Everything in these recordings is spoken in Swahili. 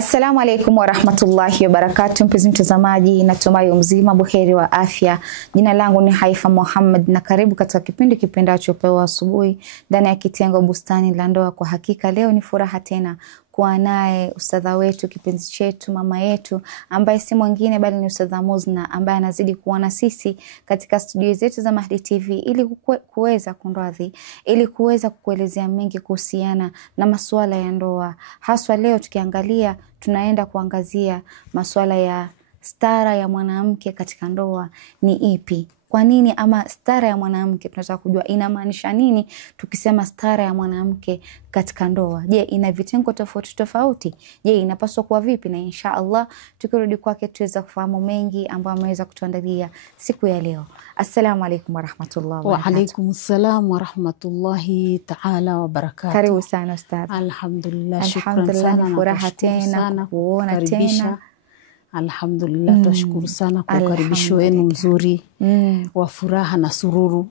Assalamu alaikum wa rahmatullahi wa barakatuh. Mpenzi mtazamaji, natumai mzima buheri wa afya. Jina langu ni Haifa Muhammad na karibu katika kipindi kipendacho Pewa Asubuhi ndani ya kitengo Bustani la Ndoa. Kwa hakika leo ni furaha tena kuwa naye ustadha wetu, kipenzi chetu, mama yetu, ambaye si mwingine bali ni Ustadha Muzna, ambaye anazidi kuwa na sisi katika studio zetu za Mahdi TV ili kuweza kunradhi, ili kuweza kukuelezea mengi kuhusiana na masuala ya ndoa. Haswa leo tukiangalia, tunaenda kuangazia masuala ya stara ya mwanamke katika ndoa ni ipi. Kwa nini ama stara ya mwanamke tunataka kujua inamaanisha nini tukisema stara ya mwanamke katika ndoa? Je, ina vitengo tofauti tofauti? Je, inapaswa kuwa vipi? Na insha Allah tukirudi kwake tuweza kufahamu mengi ambayo ameweza kutuandalia siku ya leo. Assalamu alaikum wa rahmatullahi wa barakatuh. Wa alaikum assalam wa rahmatullahi ta'ala wa barakatuh. Karibu sana ustadh. Alhamdulillah, shukran sana, furaha tena kuona tena. Alhamdulillah, tashukuru sana kwa ukaribisho wenu mzuri wa furaha na sururu.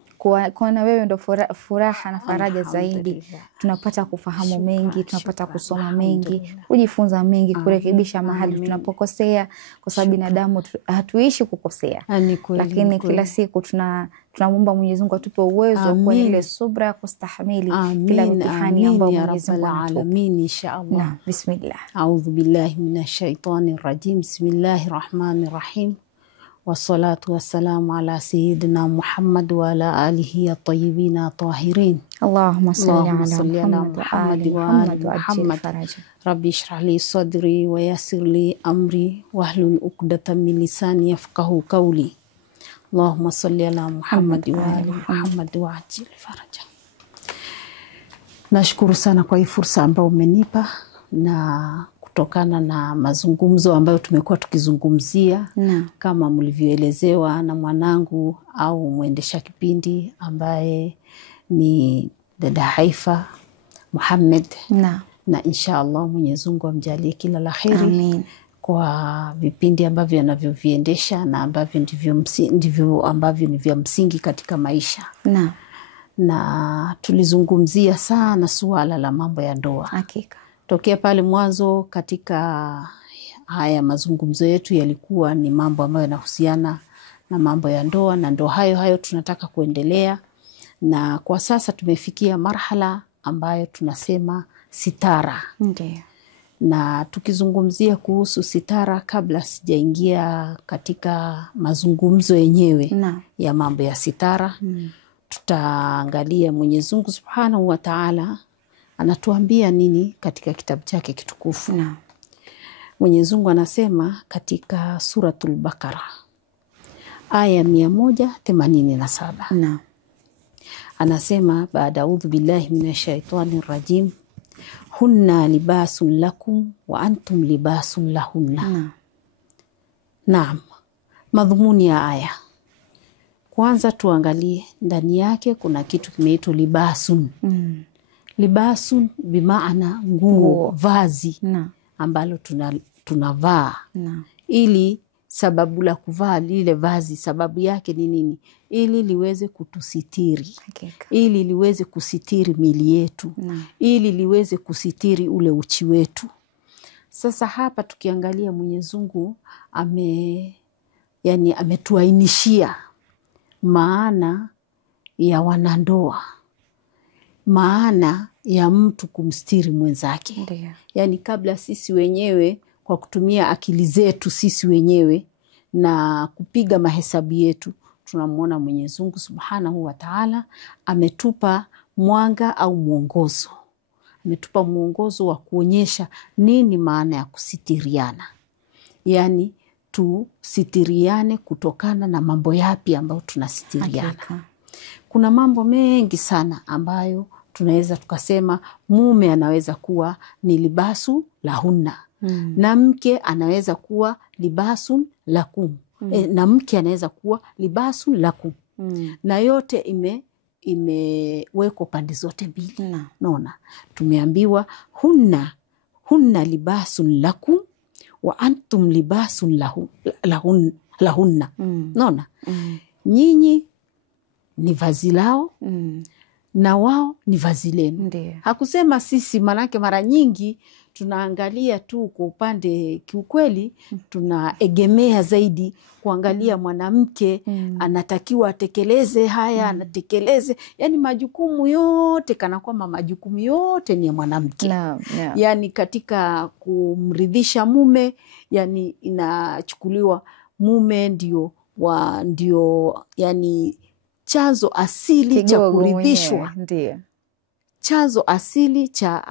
Kuona wewe ndo furaha na faraja zaidi. Tunapata kufahamu mengi, tunapata kusoma mengi, kujifunza mengi, kurekebisha mahali tunapokosea, kwa sababu binadamu hatuishi kukosea. Lakini kila siku tunamuomba Mwenyezi Mungu atupe uwezo kwa ile subra kustahimili kila mtihani ambao Mwenyezi Mungu anatupa. Amin inshallah. Bismillah. A'udhu billahi minash shaitani rajim. Bismillahir rahmanir rahim. Wassalatu wassalamu ala sayyidina Muhammad wa ala alihi at-tayyibin at-tahirin. Allahumma salli ala Muhammad wa ali Muhammad. Rabbi shrah li sadri wa yassir li amri wahlul 'uqdatam min lisani yafqahu qawli. Allahumma salli ala Muhammad wa ali Muhammad wa ajil faraja. Nashukuru sana kwa hii fursa ambayo umenipa, na kutokana na mazungumzo ambayo tumekuwa tukizungumzia kama mlivyoelezewa na mwanangu au muendesha kipindi ambaye ni dada Haifa Muhammad, na inshallah Mwenyezi Mungu amjalie kila la kheri. Amin. Kwa vipindi ambavyo anavyoviendesha na ambavyo ndivyo ambavyo ni vya msingi katika maisha. Na tulizungumzia sana suala la mambo ya ndoa. Hakika. Tokea pale mwanzo katika haya mazungumzo yetu yalikuwa ni mambo ambayo yanahusiana na mambo ya ndoa, na ndo hayo tunataka kuendelea. Na kwa sasa tumefikia marhala ambayo tunasema sitara. Ndiyo. Na tukizungumzia kuhusu sitara, kabla sijaingia katika mazungumzo yenyewe ya mambo ya sitara, tutaangalia Mwenyezi Mungu Subhanahu wa Ta'ala anatuambia nini katika kitabu chake kitukufu. Mwenyezi Mungu anasema katika suratul Baqara aya 187. Anasema baada a'udhu billahi minash shaitani rajim, hunna libasun lakum wa antum libasun lahunna. Naam, madhumuni ya aya. Kwanza tuangalie ndani yake kuna kitu kimeitwa libasun. Libasun bimaana nguo, vazi ambalo tunavaa. Ili sababu la kuvaa lile vazi, sababu yake ni nini? Ili liweze kutusitiri. Ili liweze kusitiri mili yetu. Ili liweze kusitiri ule uchi wetu. Sasa hapa tukiangalia Mwenyezi Mungu ametuainishia maana ya wanandoa, maana ya mtu kumstiri mwenzake. Ndiyo. Yani kabla sisi wenyewe kwa kutumia akili zetu sisi wenyewe na kupiga mahesabu yetu, tunamuona Mwenyezi Mungu Subhanahu wa Ta'ala ametupa mwanga au mwongozo. Ametupa mwongozo wa kuonyesha nini maana ya kusitiriana. Yani tusitiriane kutokana na mambo yapi ambayo tunasitiriana. Kuna mambo mengi sana ambayo tunaweza tukasema mume anaweza kuwa ni libasu lahunna. Na mke anaweza kuwa libasun lakum. Na mke anaweza kuwa libasun lakum. Na yote imewekwa pande zote mbili. Naona tumeambiwa hunna libasun lakum wa antum libasun lahunna. Naona nyinyi ni vazi lao na wao ni vazi lenu. Ndiyo. Hakusema sisi, manake mara nyingi tunaangalia tu kwa upande, kiukweli tunaegemea zaidi kuangalia mwanamke anatakiwa atekeleze haya, anatekeleze, yani majukumu yote, kana kwamba majukumu yote ni ya mwanamke. Yani katika kumridhisha mume, yani inachukuliwa mume ndio yani chanzo asili cha kuridhishwa. Ndiyo. Chanzo asili cha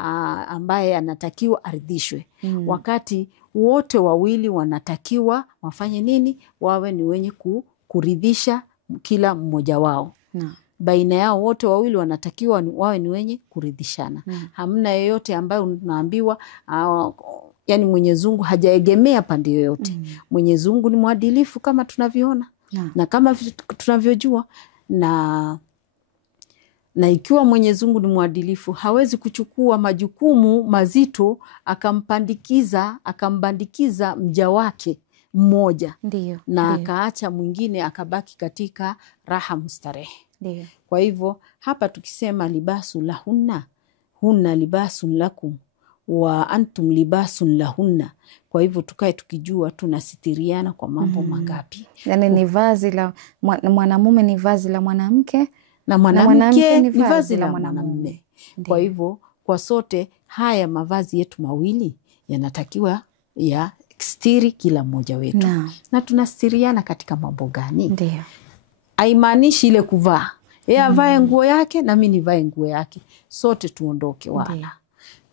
ambaye anatakiwa aridhishwe. Wakati wote wawili wanatakiwa wafanye nini? Wawe ni wenye kuridhisha kila mmoja wao. Baina yao wote wawili wanatakiwa wawe ni wenye kuridhishana. Hamna yeyote ambaye unaambiwa yani Mwenyezi Mungu hajaegemea pande yoyote. Mwenyezi Mungu ni mwadilifu kama tunavyoona na kama tunavyojua, na ikiwa Mwenyezi Mungu ni mwadilifu, hawezi kuchukua majukumu mazito akambandikiza mja wake mmoja. Ndiyo. Na akaacha mwingine akabaki katika raha mustarehe. Ndiyo. Kwa hivyo hapa tukisema libasu lahunna, hunna libasun lakum wa antum libasun lahunna, kwa hivyo tukae tukijua tunasitiriana kwa mambo mangapi. Yani ni vazi la mwanamume, ni vazi la mwanamke, na mwanamke ni vazi la mwanamume. Kwa hivyo kwa sote haya mavazi yetu mawili yanatakiwa ya kstiri kila mmoja wetu. Na tunastiriana katika mambo gani? Ndiyo. Haimaanishi ile kuvaa yeye avae nguo yake na mimi nivae nguo yake, sote tuondoke, wala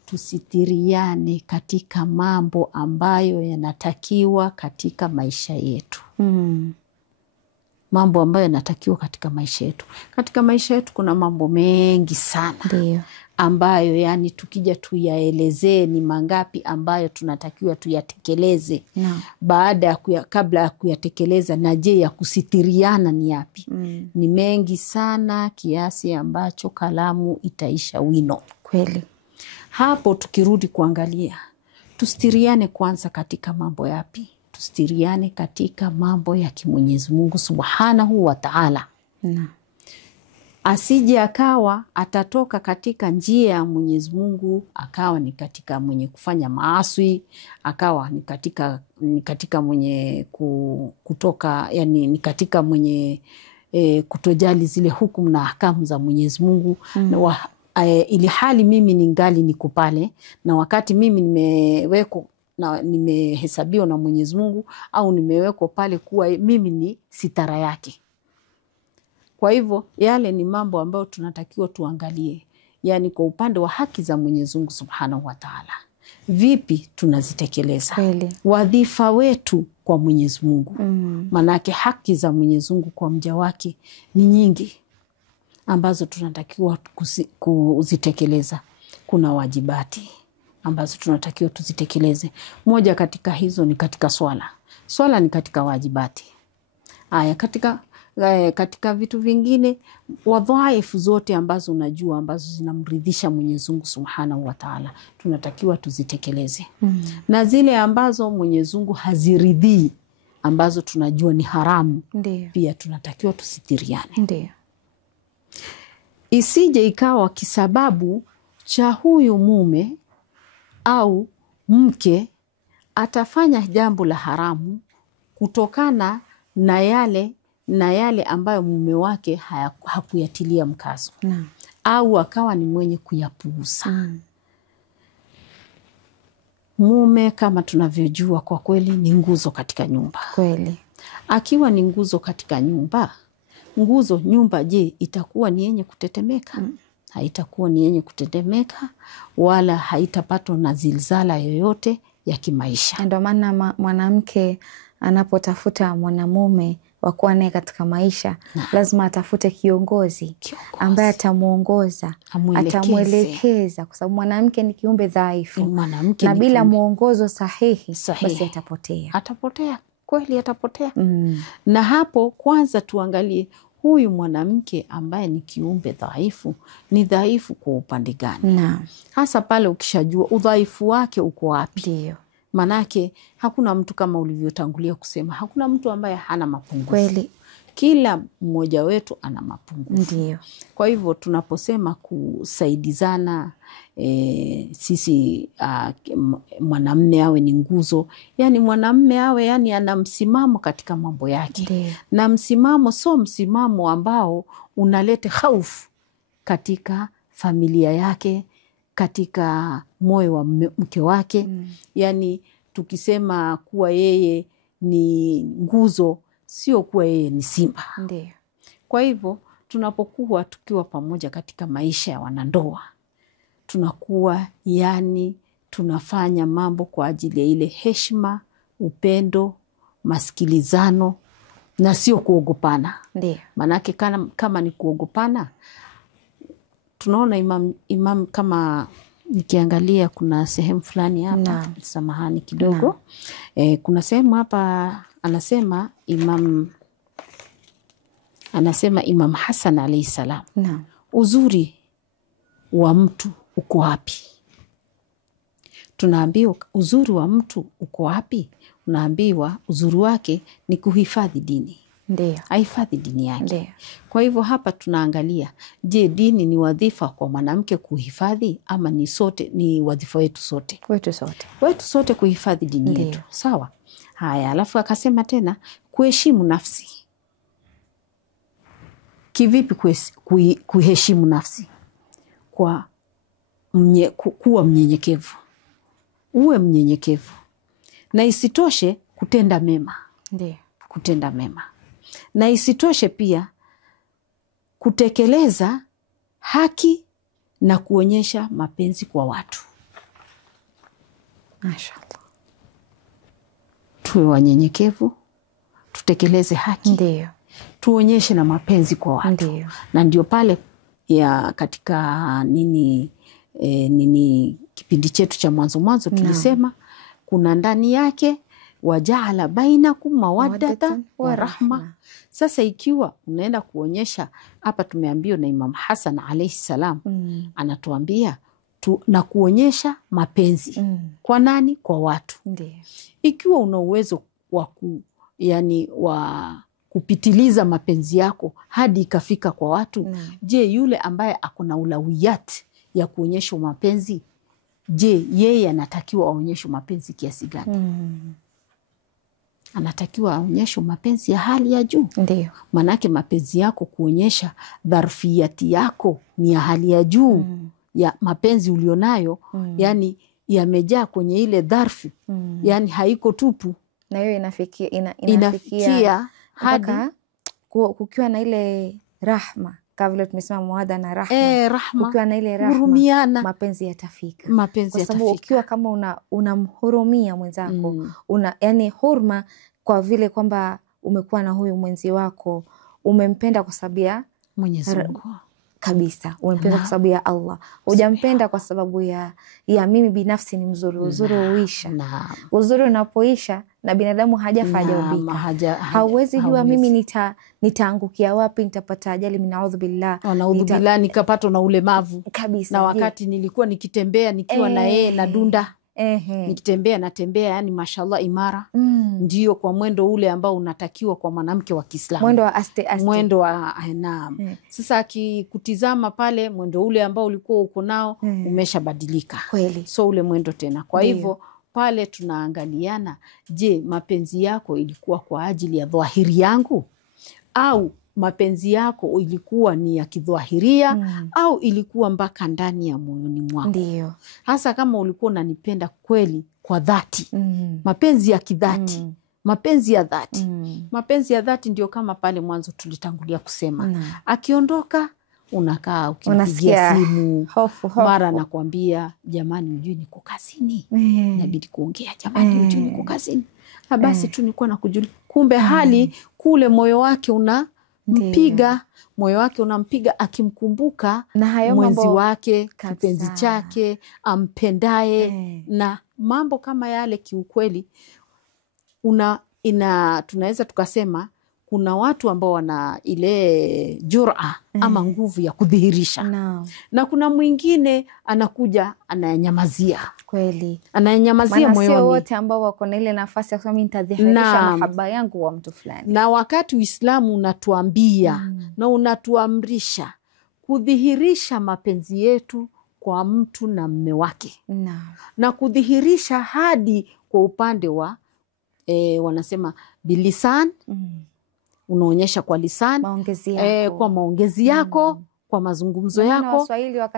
tusitiriane katika mambo ambayo yanatakiwa katika maisha yetu. Mambo ambayo yanatakiwa katika maisha yetu. Katika maisha yetu kuna mambo mengi sana. Ndiyo. Ambayo yani tukija tuyaelezee ni mangapi ambayo tunatakiwa tuyatekeleze. Baada ya kabla ya kuyatekeleza, na je ya kusitiriana ni yapi? Ni mengi sana kiasi ambacho kalamu itaisha wino. Kweli. Hapo tukirudi kuangalia, tustiriane kwanza katika mambo yapi? Tustiriane katika mambo ya Mwenyezi Mungu Subhanahu wa Ta'ala. Asije akawa atatoka katika njia ya Mwenyezi Mungu akawa ni katika mwenye kufanya maasi, akawa ni katika mwenye kutoka, yani ni katika mwenye kutojali zile hukumu na ahkamu za Mwenyezi Mungu. Ili hali mimi ningali niko pale, na wakati mimi nimeweko na nimehesabiwa na Mwenyezi Mungu, au nimewekwa pale kuwa mimi ni sitara yake. Kwa hivyo yale ni mambo ambayo tunatakiwa tuangalie, yani kwa upande wa haki za Mwenyezi Mungu Subhanahu wa Ta'ala, vipi tunazitekeleza wadhifa wetu kwa Mwenyezi Mungu. Manake haki za Mwenyezi Mungu kwa mja wake ni nyingi ambazo tunatakiwa kuzitekeleza. Kuna wajibati ambazo tunatakiwa tuzitekeleze. Moja katika hizo ni katika swala. Swala ni katika wajibati. Katika vitu vingine, wadhaifu zote ambazo unajua ambazo zinamridhisha Mwenyezi Mungu Subhanahu wa Ta'ala, tunatakiwa tuzitekeleze. Na zile ambazo Mwenyezi Mungu haziridhii, ambazo tunajua ni haramu, pia tunatakiwa tusitiriane. Isije ikawa kisababu cha huyu mume au mke atafanya jambo la haramu kutokana na yale ambayo mume wake hakuyatilia mkazo, au akawa ni mwenye kuyapuuza. Mume kama tunavyojua kwa kweli ni nguzo katika nyumba. Kweli. Akiwa ni nguzo katika nyumba, nyumba je itakuwa ni yenye kutetemeka? Haitakuwa ni yenye kutetemeka, wala haitapatwa na zilzala yoyote ya kimaisha. Ndio maana mwanamke anapotafuta mwanamume wa kuwa naye katika maisha, lazima atafute kiongozi ambaye atamuongoza, atamwelekeza, kwa sababu mwanamke ni kiumbe dhaifu, na bila muongozo sahihi basi atapotea. Kweli atapotea. Na hapo kwanza tuangalie huyu mwanamke ambaye ni kiumbe dhaifu, ni dhaifu kwa upande gani? Hasa pale ukishajua udhaifu wake uko wapi. Manake hakuna mtu, kama ulivyotangulia kusema, hakuna mtu ambaye hana mapungufu. Kweli. Kila mmoja wetu ana mapungufu. Ndio. Kwa hivyo tunaposema kusaidizana, sisi mwanamume awe ni nguzo, yani mwanamume awe yani ana msimamo katika mambo yake. Ndio. Na msimamo sio msimamo ambao unaleta hofu katika familia yake, katika moyo wa mke wake. Yani tukisema kuwa yeye ni nguzo, sio kuwa yeye ni simba. Ndio. Kwa hivyo tunapokuwa tukiwa pamoja katika maisha ya wanandoa, tunakuwa yani tunafanya mambo kwa ajili ya ile heshima, upendo, masikilizano na sio kuogopana. Ndio. Manake kama ni kuogopana, tunaona imam kama nikiangalia kuna sehemu fulani hapa, samahani kidogo. Kuna sehemu hapa anasema Imam Hassan alayhi salam. Uzuri wa mtu uko wapi? Tunaambiwa uzuri wa mtu uko wapi? Unaambiwa uzuri wake ni kuhifadhi dini. Ndio. Ahifadhi dini yake. Ndio. Kwa hivyo hapa tunaangalia, je, dini ni wadhifa kwa mwanamke kuhifadhi ama ni wadhifa wetu sote? Wetu sote kuhifadhi dini yetu. Sawa? Haya, alafu akasema tena kuheshimu nafsi. Kivipi kuheshimu nafsi? Kwa kuwa mnyenyekevu. Uwe mnyenyekevu. Na isitoshe kutenda mema. Ndio. Kutenda mema. Na isitoshe pia kutekeleza haki na kuonyesha mapenzi kwa watu. Mashaallah. Tuwe wanyenyekevu, tutekeleze haki. Ndio. Tuonyeshe na mapenzi kwa watu. Ndio. Na ndio pale ya katika kipindi chetu cha mwanzo tulisema kuna ndani yake wajaala bainakum mawaddatan wa rahma. Sasa ikiwa unaenda kuonyesha hapa, tumeambiwa na Imam Hassan alayhi salam, anatuambia na kuonyesha mapenzi. Kwa nani? Kwa watu. Ndio. Ikiwa una uwezo wa kupitiliza mapenzi yako hadi ikafika kwa watu, je, yule ambaye akona ulawiyat ya kuonyesha mapenzi, je, yeye anatakiwa aonyeshe mapenzi kiasi gani? Anatakiwa aonyeshe mapenzi ya hali ya juu. Ndio. Manake mapenzi yako kuonyesha dharfiyati yako ni ya hali ya juu. Ya mapenzi ulionayo yani yamejaa kwenye ile dharfi. Yani haiko tupu. Na hiyo inafikia hadi kukiwa na ile rahma, kama vile tumesema muada na rahma. Rahma. Kukiwa na ile rahma, hurumiana, mapenzi yatafika. Kwa sababu ukiwa kama unamhurumia mwenzako, yani hurma kwa vile kwamba umekuwa na huyu mwenzi wako, umempenda kwa sababu ya Mwenyezi Mungu. Kabisa, umempenda kwa sababu ya Allah. Hujampenda kwa sababu ya mimi binafsi ni mzuri. Uzuri huisha. Uzuri unapoisha na binadamu hajafa hajaubika. Hauwezi jua mimi nitaangukia wapi, nitapata ajali, minaudhu billah. Naudhu billah, nikapatwa na ulemavu. Kabisa. Na wakati nilikuwa nikitembea nikiwa na yeye na dunda. Nikitembea natembea yani mashallah imara. Ndio kwa mwendo ule ambao unatakiwa kwa mwanamke wa Kiislamu. Mwendo wa aste. Mwendo wa naam. Sasa akikutizama pale, mwendo ule ambao ulikuwa uko nao umeshabadilika. Kweli. So ule mwendo tena. Kwa hivyo pale tunaangaliana, je, mapenzi yako ilikuwa kwa ajili ya dhahiri yangu au mapenzi yako ilikuwa ni ya kidhahiria au ilikuwa mpaka ndani ya moyoni mwako? Ndio. Hasa kama ulikuwa unanipenda kweli kwa dhati. Mapenzi ya kidhati. Mapenzi ya dhati. Mapenzi ya dhati ndio kama pale mwanzo tulitangulia kusema. Akiondoka unakaa ukimpigia simu. Hofu. Mara nakwambia, jamani ujui niko kazini. Inabidi kuongea, jamani ujui niko kazini. Basi tu nilikuwa nakujulia. Kumbe hali kule moyo wake moyo wake unampiga akimkumbuka mwenzi wake, kipenzi chake, ampendaye. Na mambo kama yale kiukweli tunaweza tukasema kuna watu ambao wana ile jura ama nguvu ya kudhihirisha. Na kuna mwingine anakuja ananyamazia. Kweli. Ananyamazia moyoni. Sio wote ambao wako na ile nafasi ya kusema mimi nitadhihirisha mahaba yangu wa mtu fulani. Na wakati Uislamu unatuambia na unatuamrisha kudhihirisha mapenzi yetu kwa mtu na mume wake. Na kudhihirisha hadi kwa upande wa wanasema bilisan, unaonyesha kwa lisan, kwa maongezi yako, kwa mazungumzo yako,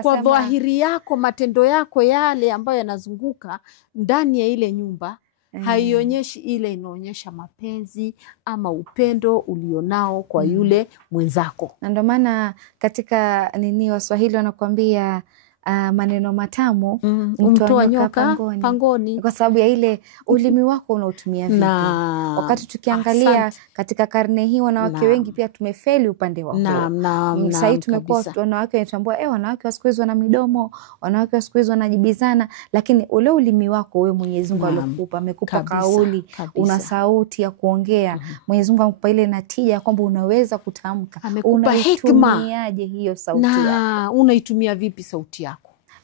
kwa dhahiri yako, matendo yako yale ambayo yanazunguka ndani ya ile nyumba. Haionyeshi ile, inaonyesha mapenzi ama upendo ulionao kwa yule mwenzako. Na ndio maana katika Waswahili wanakuambia maneno matamu umtoa nyoka pangoni, kwa sababu ya ile ulimi wako unaotumia vipi. Wakati tukiangalia katika karne hii wanawake wengi pia tumefeli upande wa huo. Sasa tumekuwa wanawake wanatambua wanawake wa siku hizi wana midomo, wanawake wa siku hizi wanajibizana, lakini ule ulimi wako wewe Mwenyezi Mungu alikupa, amekupa kauli, una sauti ya kuongea. Mwenyezi Mungu amekupa ile natija kwamba unaweza kutamka. Amekupa hikma. Unaitumia hiyo sauti yako? Unaitumia vipi sauti yako?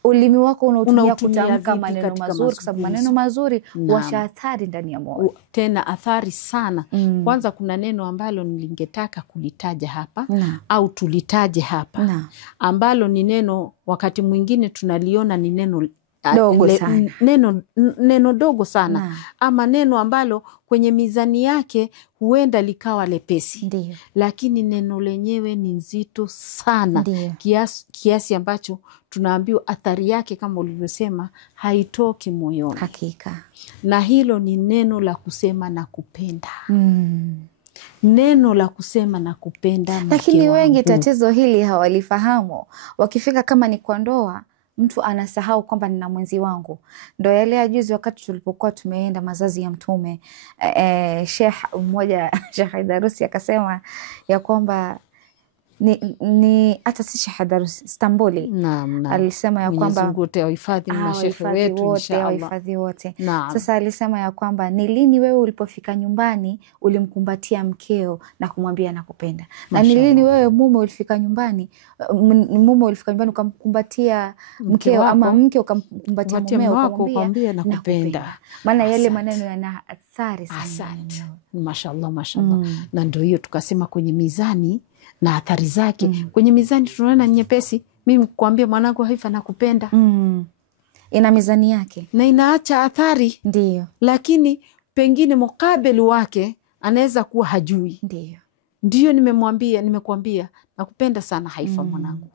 Ulimi wako unatumia kutamka maneno mazuri, kwa sababu maneno mazuri huacha athari ndani ya moyo. Tena athari sana. Kwanza kuna neno ambalo nilingetaka kulitaja hapa au tulitaje hapa, ambalo ni neno wakati mwingine tunaliona ni neno dogo sana. Neno dogo sana. Ama neno ambalo kwenye mizani yake huenda likawa lepesi. Ndiyo. Lakini neno lenyewe ni nzito sana. Kiasi ambacho tunaambiwa athari yake kama ulivyosema haitoki moyoni. Hakika. Na hilo ni neno la kusema na kupenda. Neno la kusema na kupenda. Lakini wengi tatizo hili hawalifahamu. Wakifika kama ni kwa ndoa, mtu anasahau kwamba nina mwenzi wangu. Ndio yale ya juzi wakati tulipokuwa tumeenda mazazi ya Mtume, Sheikh mmoja, Sheikh Haidarusi akasema ya kwamba ni hata si Sheikh Haidarusi, Istanbuli. Alisema ya kwamba wahifadhi mashehe wetu inshallah. Wahifadhi wote. Sasa alisema ya kwamba ni lini wewe ulipofika nyumbani ulimkumbatia mkeo na kumwambia nakupenda. Na ni lini wewe mume ulifika nyumbani ukamkumbatia mkeo ama mke ukamkumbatia mumeo ukamwambia nakupenda. Maana yale maneno yana athari sana. Mashallah. Na ndio hiyo tukasema kwenye mizani na athari zake. Kwenye mizani tunaona nyepesi. Mimi kuambia mwanangu Haifa nakupenda. Ina mizani yake. Na inaacha athari. Ndiyo. Lakini pengine mukabili wake anaweza kuwa hajui. Ndiyo nimekuambia nakupenda sana Haifa mwanangu.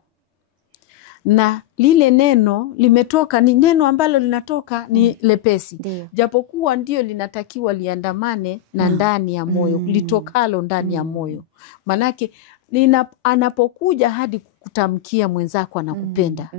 Na lile neno limetoka, ni neno ambalo linatoka ni lepesi. Japokuwa ndio linatakiwa liandamane na ndani ya moyo, litokalo ndani ya moyo. Manake anapokuja hadi kutamkia mwenzako anakupenda,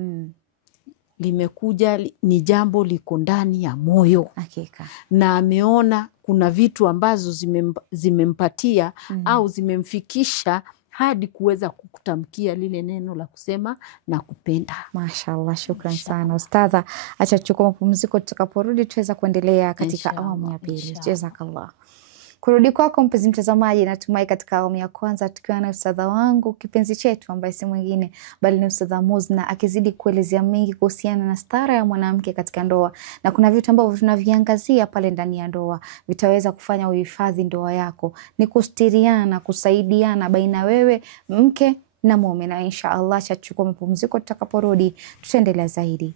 limekuja ni jambo liko ndani ya moyo. Hakika. Na ameona kuna vitu ambazo zimempatia au zimemfikisha hadi kuweza kukutamkia lile neno la kusema na kupenda. Mashallah, shukran sana Ustadha. Acha tuchukue mapumziko, tutakaporudi tuweza kuendelea katika awamu ya pili. Jazakallah. Kurudi kwako mpenzi mtazamaji, natumai katika awamu ya kwanza tukiwa na ustadha wangu kipenzi chetu ambaye si mwingine bali ni Ustadha Muzna, akizidi kuelezea mengi kuhusiana na stara ya mwanamke katika ndoa, na kuna vitu ambavyo tunaviangazia pale ndani ya ndoa vitaweza kufanya uhifadhi ndoa yako. Ni kustiriana, kusaidiana baina wewe mke na mume, na insha Allah chachukua mapumziko, tutakaporudi tutaendelea zaidi.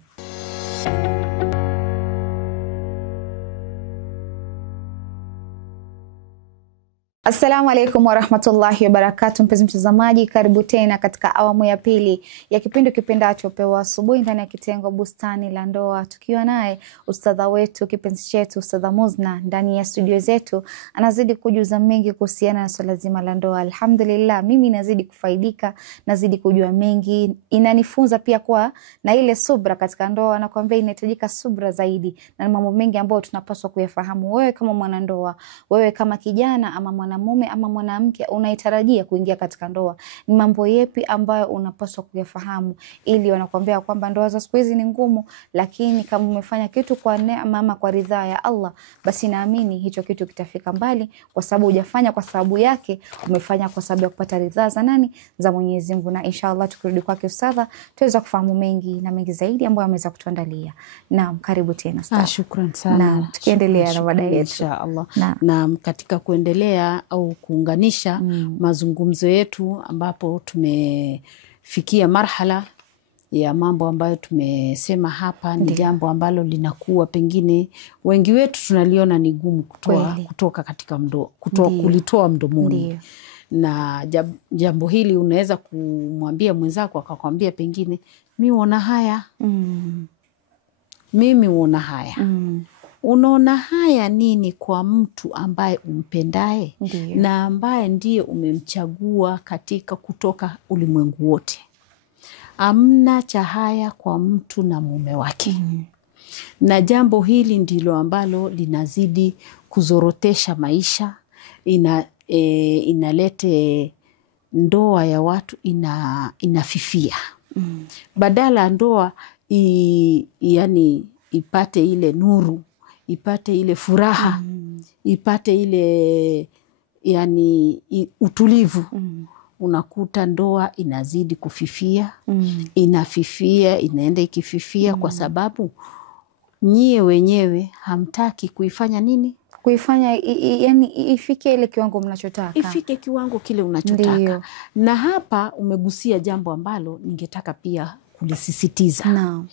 Assalamu alaikum warahmatullahi wabarakatuh. Mpenzi mtazamaji, karibu tena katika awamu ya pili ya kipindi kipendacho Pewa Asubuhi ndani ya kitengo Bustani la Ndoa, tukiwa naye ustadha wetu kipenzi chetu Ustadha Muzna ndani ya studio zetu. Anazidi kujuza mengi kuhusiana na swala zima la ndoa. Alhamdulillah, mimi nazidi kufaidika, nazidi kujua mengi. Inanifunza pia kwa na ile subra katika ndoa, na kwamba inahitajika subra zaidi na mambo mengi ambayo tunapaswa kuyafahamu. Wewe kama mwanandoa, wewe kama kijana ama mwana mwanamume ama mwanamke unaitarajia kuingia katika ndoa, ni mambo yepi ambayo unapaswa kuyafahamu, ili wanakuambia kwamba ndoa za siku hizi ni ngumu, lakini kama umefanya kitu kwa neema ama kwa ridhaa ya Allah, basi naamini hicho kitu kitafika mbali, kwa sababu hujafanya kwa sababu yake, umefanya kwa sababu ya kupata ridhaa za nani? Za Mwenyezi Mungu. Na inshallah tukirudi kwake ustadha tuweza kufahamu mengi na mengi zaidi ambayo ameweza kutuandalia. Naam, karibu tena ustadha. Shukran sana. Naam, tukiendelea na mada yetu inshallah. Naam, katika kuendelea au kuunganisha mazungumzo yetu, ambapo tumefikia marhala ya mambo ambayo tumesema hapa, ni jambo ambalo linakuwa pengine wengi wetu tunaliona ni gumu kutoka katika kulitoa mdomoni. Na jambo hili unaweza kumwambia mwenzako akakwambia pengine mimi uona haya. Mimi uona haya. Unaona haya nini kwa mtu ambaye umpendaye na ambaye ndiye umemchagua katika kutoka ulimwengu wote? Amna cha haya kwa mtu na mume wake. Na jambo hili ndilo ambalo linazidi kuzorotesha maisha, inalete ndoa ya watu inafifia. Badala ndoa yani ipate ile nuru, ipate ile furaha, ipate ile yani utulivu, unakuta ndoa inazidi kufifia, inafifia, inaenda ikififia, kwa sababu nyie wenyewe hamtaki kuifanya nini? Kuifanya yani ifike ile kiwango mnachotaka. Ifike kiwango kile unachotaka. Ndiyo. Na hapa umegusia jambo ambalo ningetaka pia kulisisitiza. Naam.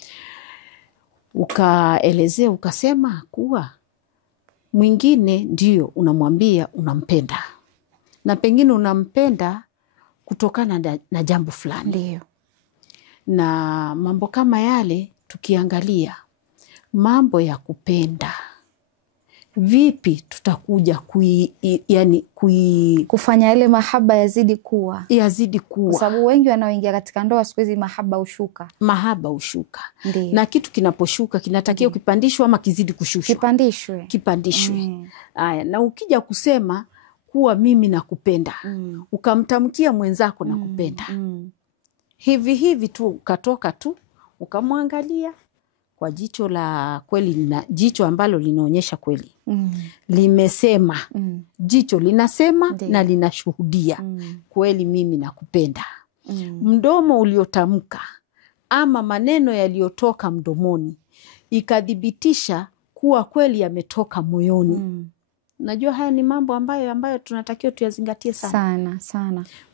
Ukaelezea ukasema kuwa mwingine ndio unamwambia unampenda, na pengine unampenda kutokana na jambo fulani. Ndio. Na mambo kama yale tukiangalia mambo ya kupenda, vipi tutakuja kufanya ile mahaba yazidi kuwa. Kwa sababu wengi wanaoingia katika ndoa siku hizi mahaba ushuka. Na kitu kinaposhuka kinatakiwa kipandishwe ama kizidi kushushwa? Kipandishwe. Haya, na ukija kusema kuwa mimi nakupenda, ukamtamkia mwenzako nakupenda, hivi tu ukatoka tu ukamwangalia kwa jicho la kweli, na jicho ambalo linaonyesha kweli, limesema, jicho linasema na linashuhudia kweli mimi nakupenda. Mdomo uliotamka ama maneno yaliyotoka mdomoni ikadhibitisha kuwa kweli yametoka moyoni. Najua haya ni mambo ambayo tunatakiwa tuyazingatie sana.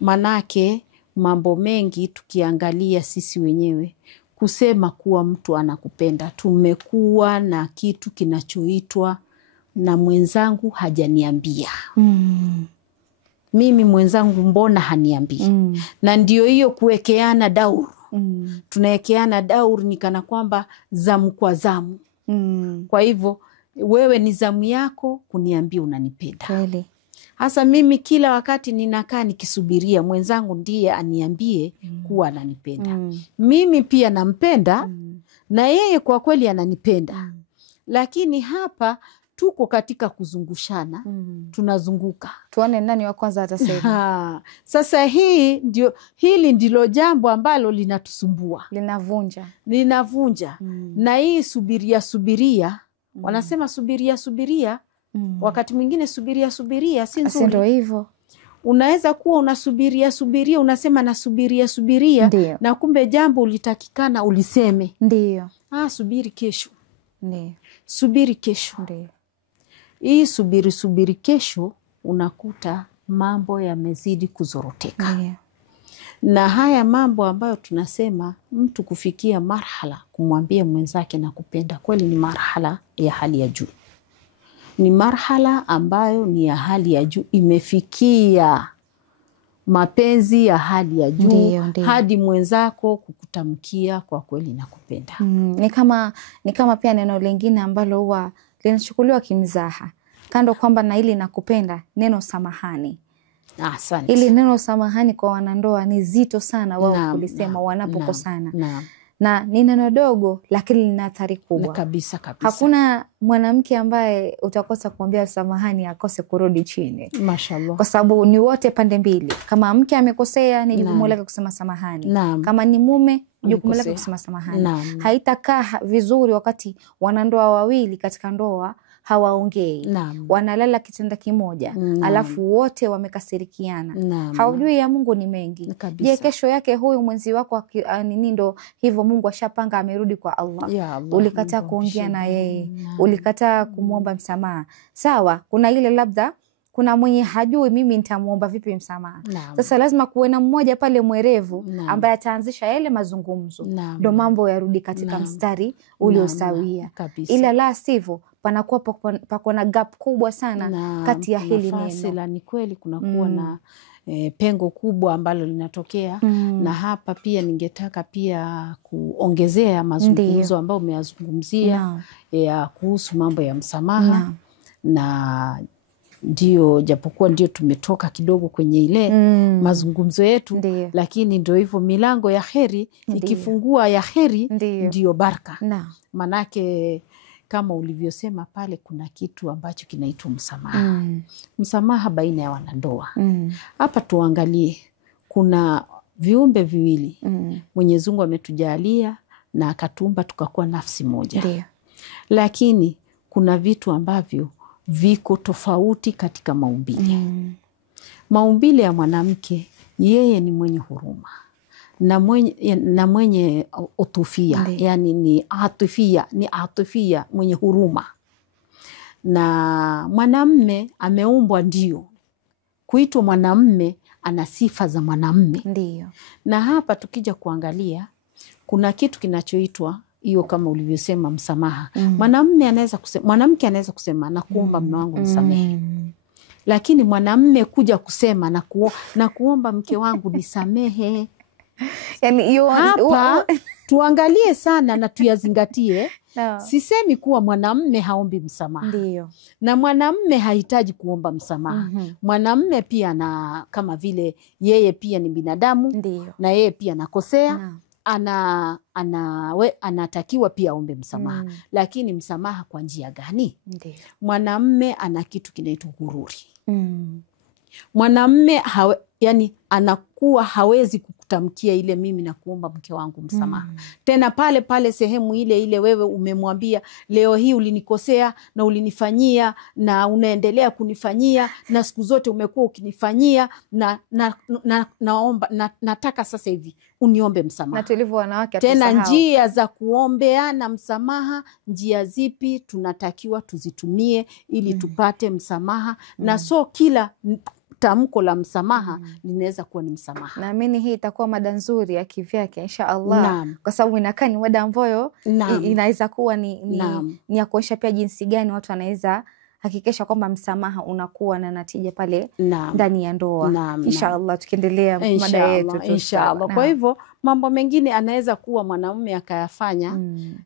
Manake mambo mengi tukiangalia sisi wenyewe, kusema kuwa mtu anakupenda, tumekuwa na kitu kinachoitwa na mwenzangu hajaniambia. Mimi mwenzangu mbona haniambii? Na ndio hiyo kuwekeana dauru. Tunawekeana dauru ni kana kwamba zamu kwa zamu. Kwa hivyo wewe ni zamu yako kuniambia unanipenda. Kweli. Hasa mimi kila wakati ninakaa nikisubiria mwenzangu ndiye aniambie kuwa ananipenda. Mimi pia nampenda na yeye kwa kweli ananipenda. Lakini hapa tuko katika kuzungushana, tunazunguka. Tuone nani wa kwanza atasema. Sasa hili ndilo jambo ambalo linatusumbua. Linavunja. Na hii subiria. Wanasema subiria. Wakati mwingine subiria si nzuri. Ndio hivyo. Unaweza kuwa unasubiria unasema nasubiria na kumbe jambo ulitakikana uliseme. Ndio. Subiri kesho. Ndio. Subiri kesho. Ndio. Hii subiri kesho, unakuta mambo yamezidi kuzoroteka. Ndio. Na haya mambo ambayo tunasema mtu kufikia marhala kumwambia mwenzake nakupenda, kweli ni marhala ya hali ya juu. Ni marhala ambayo ni ya hali ya juu, imefikia mapenzi ya hali ya juu. Ndiyo. Hadi mwenzako kukutamkia kwa kweli nakupenda. Ni kama pia neno lingine ambalo huwa linachukuliwa kimzaha, kando kwamba na ili nakupenda, neno samahani. Asante. Ili neno samahani kwa wanandoa ni zito sana wao kulisema wanapokosana. na ni neno dogo lakini lina athari kubwa. Kabisa kabisa. Hakuna mwanamke ambaye utakosa kumwambia samahani akose kurudi chini. Mashallah. Kwa sababu ni wote pande mbili. Kama mke amekosea ni jukumu lake kusema samahani. Naam. Kama ni mume jukumu lake kusema samahani. Naam. Haitakaa vizuri wakati wanandoa wawili katika ndoa hawaongei. Wanalala kitanda kimoja. Alafu wote wamekasirikiana. Haujui ya Mungu ni mengi. Je, kesho yake huyu mwenzi wako nini ndo hivyo Mungu ashapanga amerudi kwa Allah. Ulikataa kuongea na yeye. Ulikataa kumuomba msamaha. Sawa, kuna ile labda kuna mwenye hajui mimi nitamuomba vipi msamaha. Sasa lazima kuwe na mmoja pale mwerevu ambaye ataanzisha yale mazungumzo. Ndo mambo yarudi katika mstari uliosawia. Ila la sivyo panakuwa pako na gap kubwa sana kati ya hili neno. Ni kweli kunakuwa na pengo kubwa ambalo linatokea. Na hapa pia ningetaka pia kuongezea mazungumzo ambayo umeyazungumzia kuhusu mambo ya msamaha. Na ndio japokuwa ndio tumetoka kidogo kwenye ile mazungumzo yetu, lakini ndio hivyo, milango ya kheri ikifungua ya kheri ndio baraka. Manake kama ulivyosema pale, kuna kitu ambacho kinaitwa msamaha. Msamaha baina ya wanandoa. Hapa tuangalie, kuna viumbe viwili Mwenyezi Mungu ametujalia na akatumba tukakuwa nafsi moja. Lakini kuna vitu ambavyo viko tofauti katika maumbile. Maumbile ya mwanamke, yeye ni mwenye huruma na mwenye utufia, yani ni atifia, mwenye huruma. Na mwanamme ameumbwa ndio kuitwa mwanamme, ana sifa za mwanamme. Na hapa tukija kuangalia, kuna kitu kinachoitwa hiyo kama ulivyosema msamaha. Mwanamke anaweza kusema na kuomba mume wangu nisamehe. Lakini mwanamme kuja kusema na kuomba mke wangu nisamehe. Yani hapa tuangalie sana na tuyazingatie. Sisemi kuwa mwanamme haombi msamaha. Na mwanamme hahitaji kuomba msamaha. Mwanamme pia kama vile yeye pia ni binadamu. Na yeye pia anakosea. Anatakiwa pia aombe msamaha. Lakini msamaha kwa njia gani? Mwanamme ana kitu kinaitwa ghururi. Mwanamme yani anakuwa hawezi kukutamkia ile mimi na kuomba mke wangu msamaha. Tena pale pale sehemu ile wewe umemwambia leo hii ulinikosea na ulinifanyia na unaendelea kunifanyia na siku zote umekuwa ukinifanyia naomba nataka sasa hivi uniombe msamaha. Na tulivyo wanawake tena njia za kuombeana msamaha, njia zipi tunatakiwa tuzitumie ili tupate msamaha. Na so kila tamko la msamaha linaweza kuwa ni msamaha. Naamini hii itakuwa mada nzuri ya kivyake insha Allah. Kwa sababu inakaa ni mada ambayo inaweza kuwa ni ya kuonyesha pia jinsi gani watu wanaweza hakikisha kwamba msamaha unakuwa na natija pale ndani ya ndoa. Insha Allah tukiendelea mada yetu insha Allah. Kwa hivyo mambo mengine anaweza kuwa mwanamume akayafanya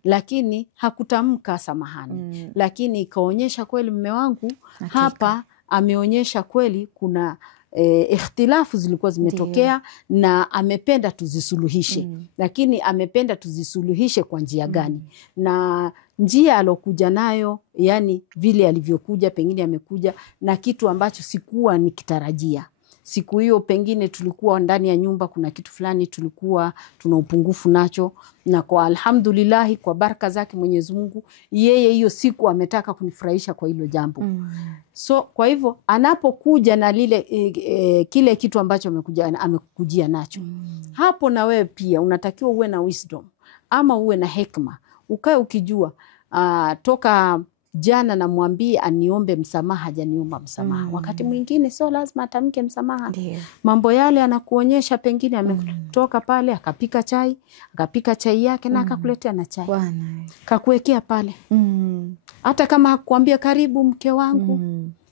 lakini hakutamka samahani. Lakini ikaonyesha kweli mume wangu hapa ameonyesha kweli kuna ikhtilafu zilikuwa zimetokea na amependa tuzisuluhishe. Lakini amependa tuzisuluhishe kwa njia gani? Na njia alokuja nayo, yani vile alivyokuja, pengine amekuja na kitu ambacho sikuwa nikitarajia. Siku hiyo pengine tulikuwa ndani ya nyumba, kuna kitu fulani tulikuwa tuna upungufu nacho, na kwa alhamdulillah kwa baraka zake Mwenyezi Mungu, yeye hiyo siku ametaka kunifurahisha kwa hilo jambo. So kwa hivyo anapokuja na lile kile kitu ambacho amekujia nacho, hapo na wewe pia unatakiwa uwe na wisdom ama uwe na hekima, ukae ukijua toka jana namwambie aniombe msamaha, hajaniomba msamaha. Wakati mwingine sio lazima atamke msamaha. Mambo yale anakuonyesha pengine ametoka pale akapika chai yake na akakuletea na chai. Kakuwekea pale. Hata kama hakukwambia karibu mke wangu.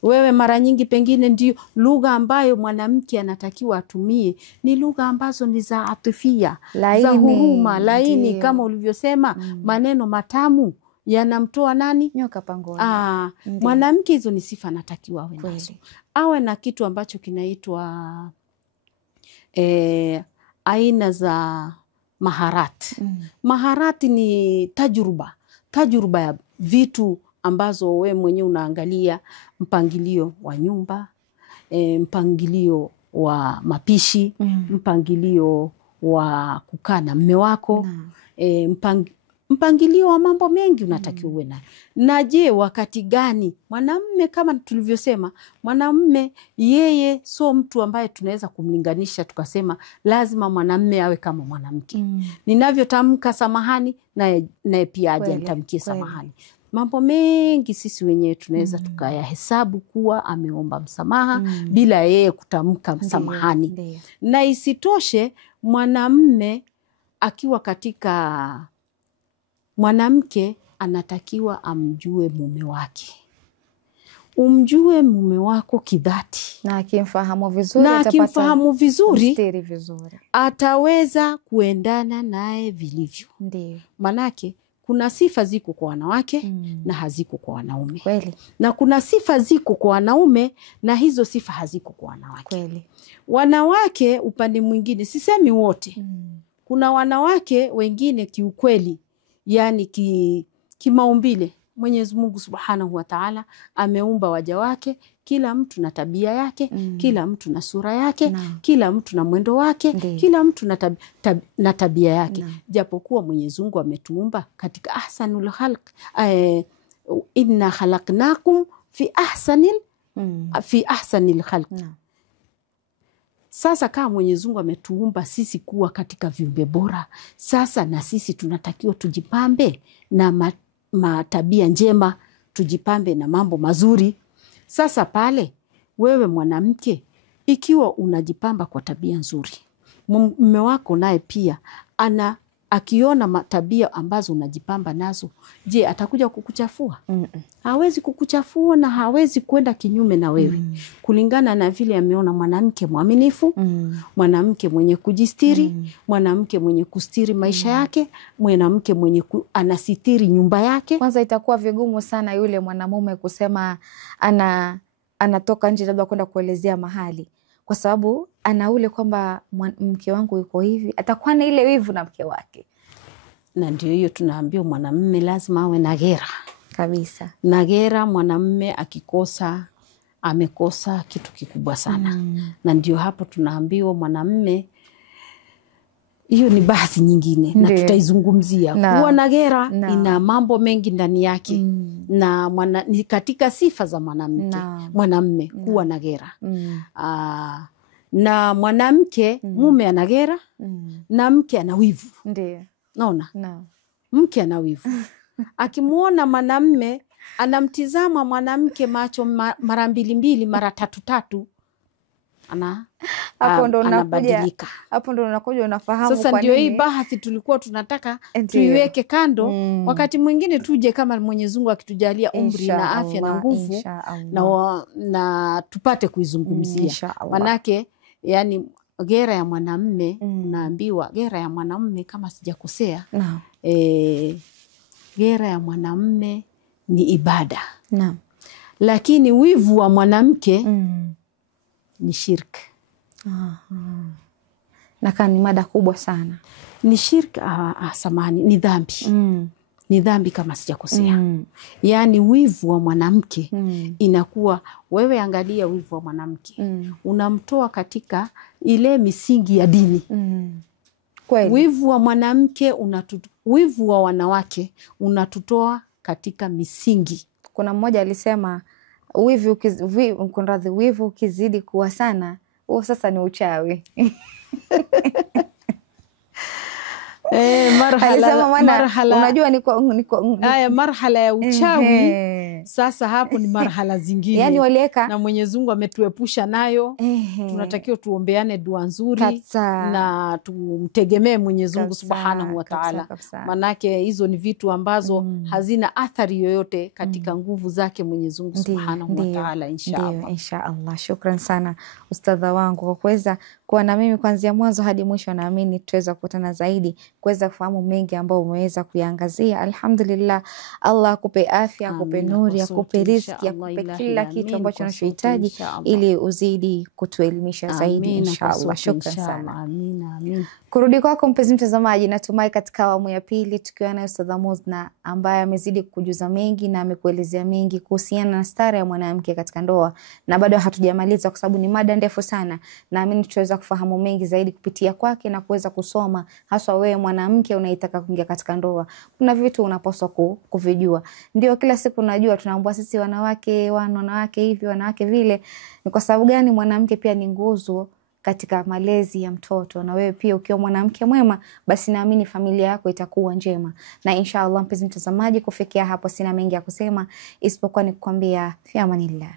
Wewe mara nyingi pengine ndio lugha ambayo mwanamke anatakiwa atumie ni lugha ambazo ni za atifia, za huruma, laini kama ulivyosema, maneno matamu yanamtoa nani? Nyoka pangoni. Mwanamke hizo ni sifa anatakiwa awe nazo. Awe na kitu ambacho kinaitwa aina maharati. Maharati ni tajruba ya vitu ambazo we mwenye unaangalia, mpangilio wa nyumba, mpangilio wa mapishi, mpangilio wa kukaa na mume wako, mpangilio wa mambo mengi unatakiwa uwe nayo. Na je, wakati gani mwanamume, kama tulivyosema, mwanamume yeye sio mtu ambaye tunaweza kumlinganisha tukasema lazima mwanamume awe kama mwanamke. Ninavyotamka samahani naye pia aje nitamkie samahani. Mambo mengi sisi wenyewe tunaweza tukayahesabu kuwa ameomba msamaha bila yeye kutamka msamahani. Na isitoshe mwanamume akiwa katika, mwanamke anatakiwa amjue mume wake. Umjue mume wako kidhati. Na akimfahamu vizuri, ataweza kuendana naye vilivyo. Ndiyo. Manake kuna sifa ziko kwa wanawake na haziko kwa wanaume. Kweli. Na kuna sifa ziko kwa wanaume na hizo sifa haziko kwa wanawake. Kweli. Wanawake upande mwingine, sisemi wote. Kuna wanawake wengine kiukweli, yani kimaumbile, Mwenyezi Mungu Subhanahu wa Ta'ala ameumba waja wake, kila mtu na tabia yake, kila mtu na sura yake, kila mtu na mwendo wake, kila mtu na tabia yake. Japokuwa Mwenyezi Mungu ametuumba katika ahsanul khalq, inna khalaqnakum fi ahsanil khalq. Sasa kama Mwenyezi Mungu ametuumba sisi kuwa katika viumbe bora, sasa na sisi tunatakiwa tujipambe na matabia njema, tujipambe na mambo mazuri. Sasa pale wewe mwanamke, ikiwa unajipamba kwa tabia nzuri, mume wako naye pia akiona tabia ambazo unajipamba nazo, je, atakuja kukuchafua? Hawezi kukuchafua na hawezi kwenda kinyume na wewe. Kulingana na vile ameona mwanamke mwaminifu, mwanamke mwenye kujistiri, mwanamke mwenye kustiri maisha yake, mwanamke mwenye anasitiri nyumba yake. Kwanza itakuwa vigumu sana yule mwanamume kusema anatoka nje labda kwenda kuelezea mahali, kwa sababu ana ule kwamba mke wangu yuko hivi, atakuwa na ile wivu na mke wake. Na ndio hiyo tunaambiwa mwanamume lazima awe na ghera kabisa. Na ghera, mwanamume akikosa amekosa kitu kikubwa sana. Na ndio hapo tunaambiwa mwanamume, hiyo ni bahati nyingine na tutaizungumzia. Kuwa na ghera ina mambo mengi ndani yake. Na ni katika sifa za mwanamume kuwa na ghera. Na mwanamke, mume ana ghera na mke ana wivu. Ndiyo. Naona? Mke ana wivu. Akimuona mwanamume anamtizama mwanamke macho mara mbili, mara tatu, hapo ndo anabadilika. Hapo ndo unakuja unafahamu sasa ndio hii bahati tulikuwa tunataka tuiweke kando. Wakati mwingine tuje kama Mwenyezi Mungu akitujalia umri na afya na nguvu na tupate kuizungumzia. Manake yani ghera ya mwanamume, unaambiwa ghera ya mwanamume kama sijakosea, ghera ya mwanamume ni ibada. Lakini wivu wa mwanamke ni shirki. Na ni mada kubwa sana. Ni shirki, samahani, ni dhambi. Ni dhambi kama sijakosea. Yani wivu wa mwanamke inakuwa, wewe angalia wivu wa mwanamke, unamtoa katika ile misingi ya dini. Kweli. Wivu wa mwanamke wivu wa wanawake unatutoa katika misingi. Kuna mmoja alisema wivu ukizidi kuwa sana, sasa ni uchawi. Marhala, unajua marhala ya uchawi. Sasa hapo ni marhala zingine. Yani walieka, na Mwenyezi Mungu ametuepusha nayo. Tunatakiwa tuombeane dua nzuri na tumtegemee Mwenyezi Mungu Subhanahu wa Ta'ala. Manake hizo ni vitu ambazo hazina athari yoyote katika nguvu zake Mwenyezi Mungu Subhanahu wa Ta'ala, inshallah. Inshallah. Shukran sana ustadha wangu kwa kuweza kuwa na mimi kuanzia mwanzo hadi mwisho. Naamini tutaweza kukutana zaidi, kuweza kufahamu mengi ambao umeweza kuyaangazia. Alhamdulillah, Allah akupe afya, akupe nuri, akupe riziki, akupe kila kitu ambacho unachohitaji ili uzidi kutuelimisha zaidi inshallah. Shukran sana. Amina. Kurudi kwako mpenzi mtazamaji, natumai katika awamu ya pili tukiwa na Ustadha Muzna ambaye amezidi kukujuza mengi na amekuelezea mengi kuhusiana na stara ya mwanamke katika ndoa, na bado hatujamaliza kwa sababu ni mada ndefu sana. Naamini tutaweza kufahamu mengi zaidi kupitia kwake na kuweza kusoma, haswa wewe mwanamke unaitaka kuingia katika ndoa. Kuna vitu unapaswa kuvijua. Ndio kila siku najua tunaambiwa sisi wanawake hivi, wanawake vile. Ni kwa sababu gani? Mwanamke pia ni nguzo katika malezi ya mtoto, na wewe pia ukiwa mwanamke mwema, basi naamini familia yako itakuwa njema. Na inshallah mpenzi mtazamaji, kufikia hapo sina mengi ya kusema isipokuwa ni kukwambia fi amanillah.